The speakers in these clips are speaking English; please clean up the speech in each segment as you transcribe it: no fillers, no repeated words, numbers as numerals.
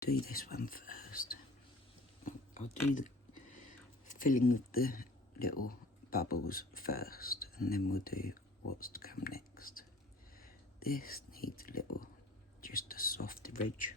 do this one first. I'll do the filling of the little bubbles first, and then we'll do what's to come next. This needs a little, just a soft ridge.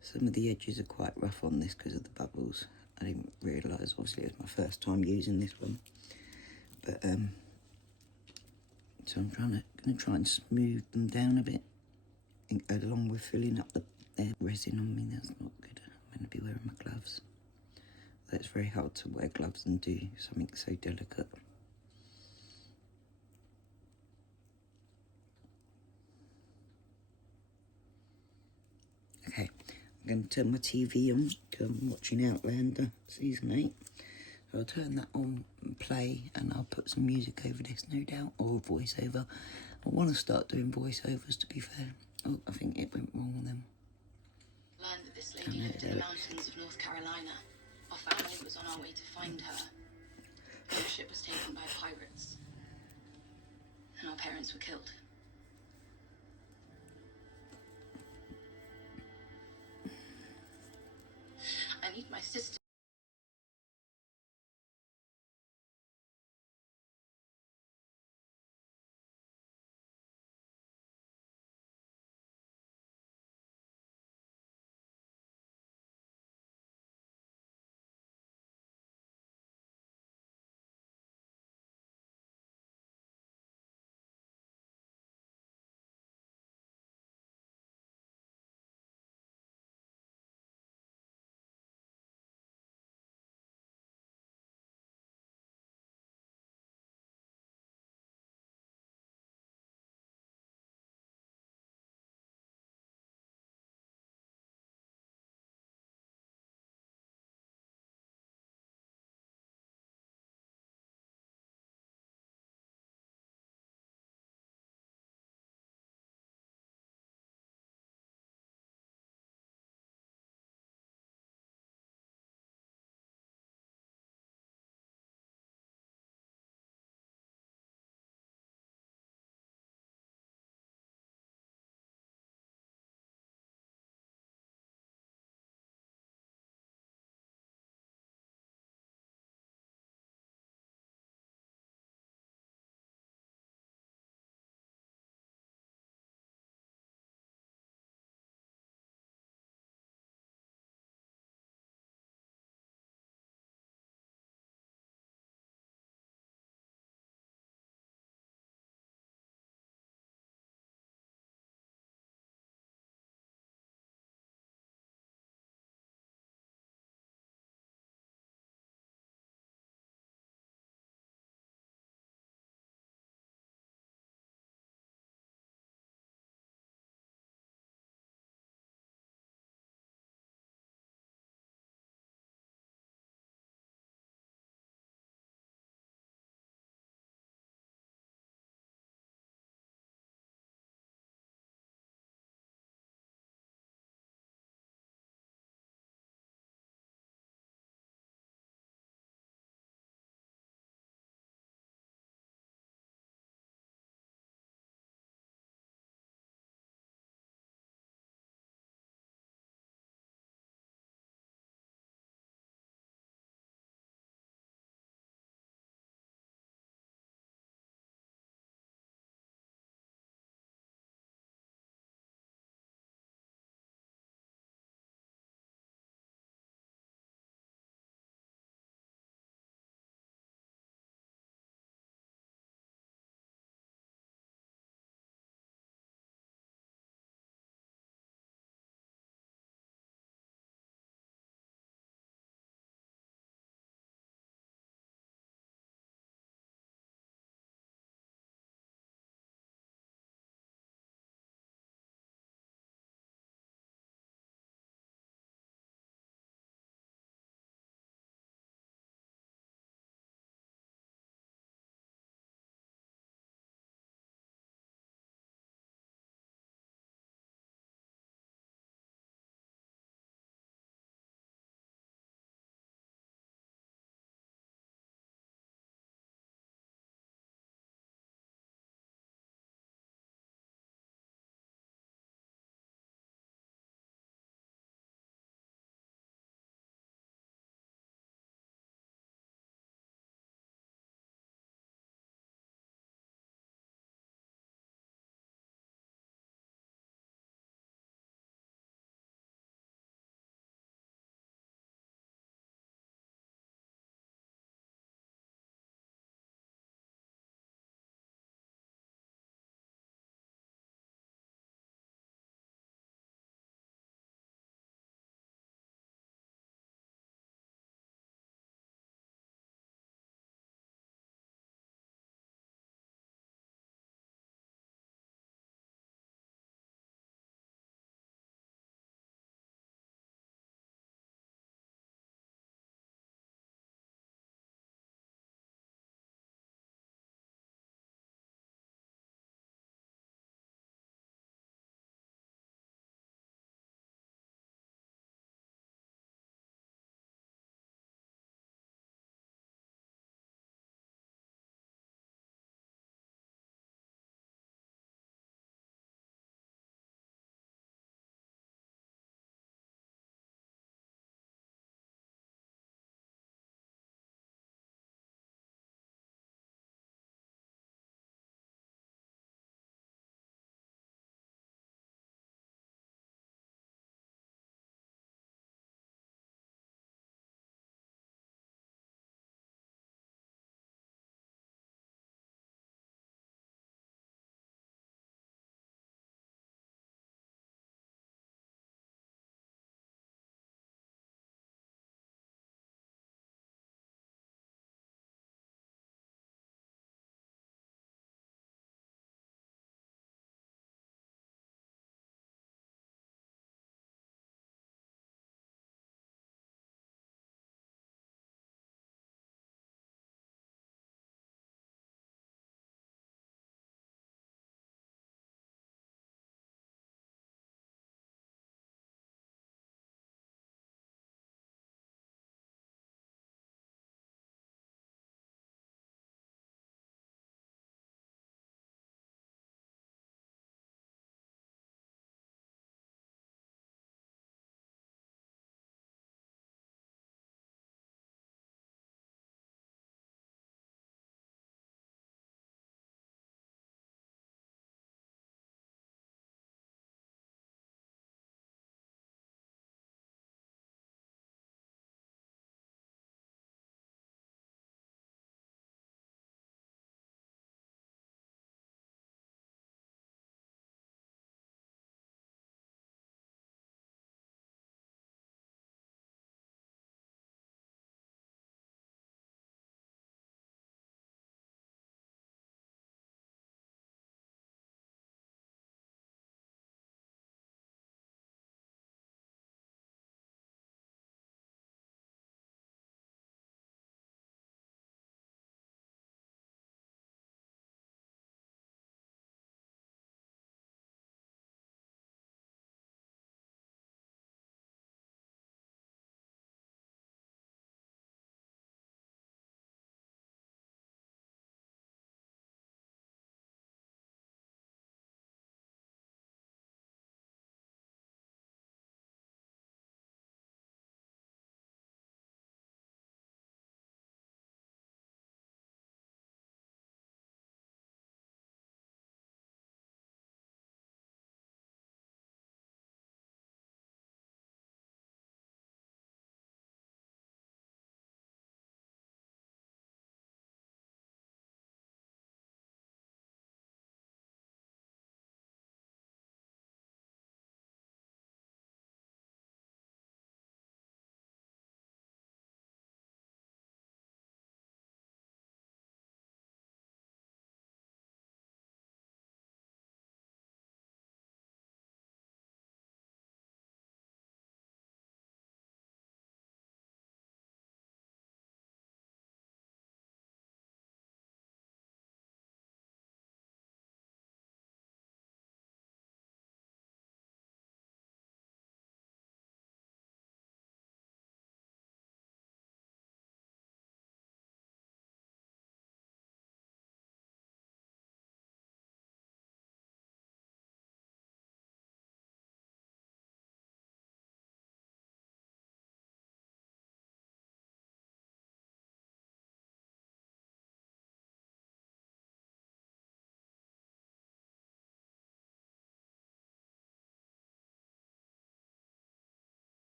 Some of the edges are quite rough on this because of the bubbles. I didn't realise, obviously it was my first time using this one. But, so I'm gonna try and smooth them down a bit, along with filling up the resin on me. That's not good. I'm going to be wearing my gloves. It's very hard to wear gloves and do something so delicate. Okay, I'm going to turn my TV on because I'm watching Outlander Season 8. So I'll turn that on and play, and I'll put some music over this, no doubt, or voiceover. I want to start doing voiceovers, to be fair. Oh, I think it went wrong with them. Learned that this lady lived in the mountains of North Carolina. Our family was on our way to find her. Her ship was taken by pirates, and our parents were killed. I need my sister.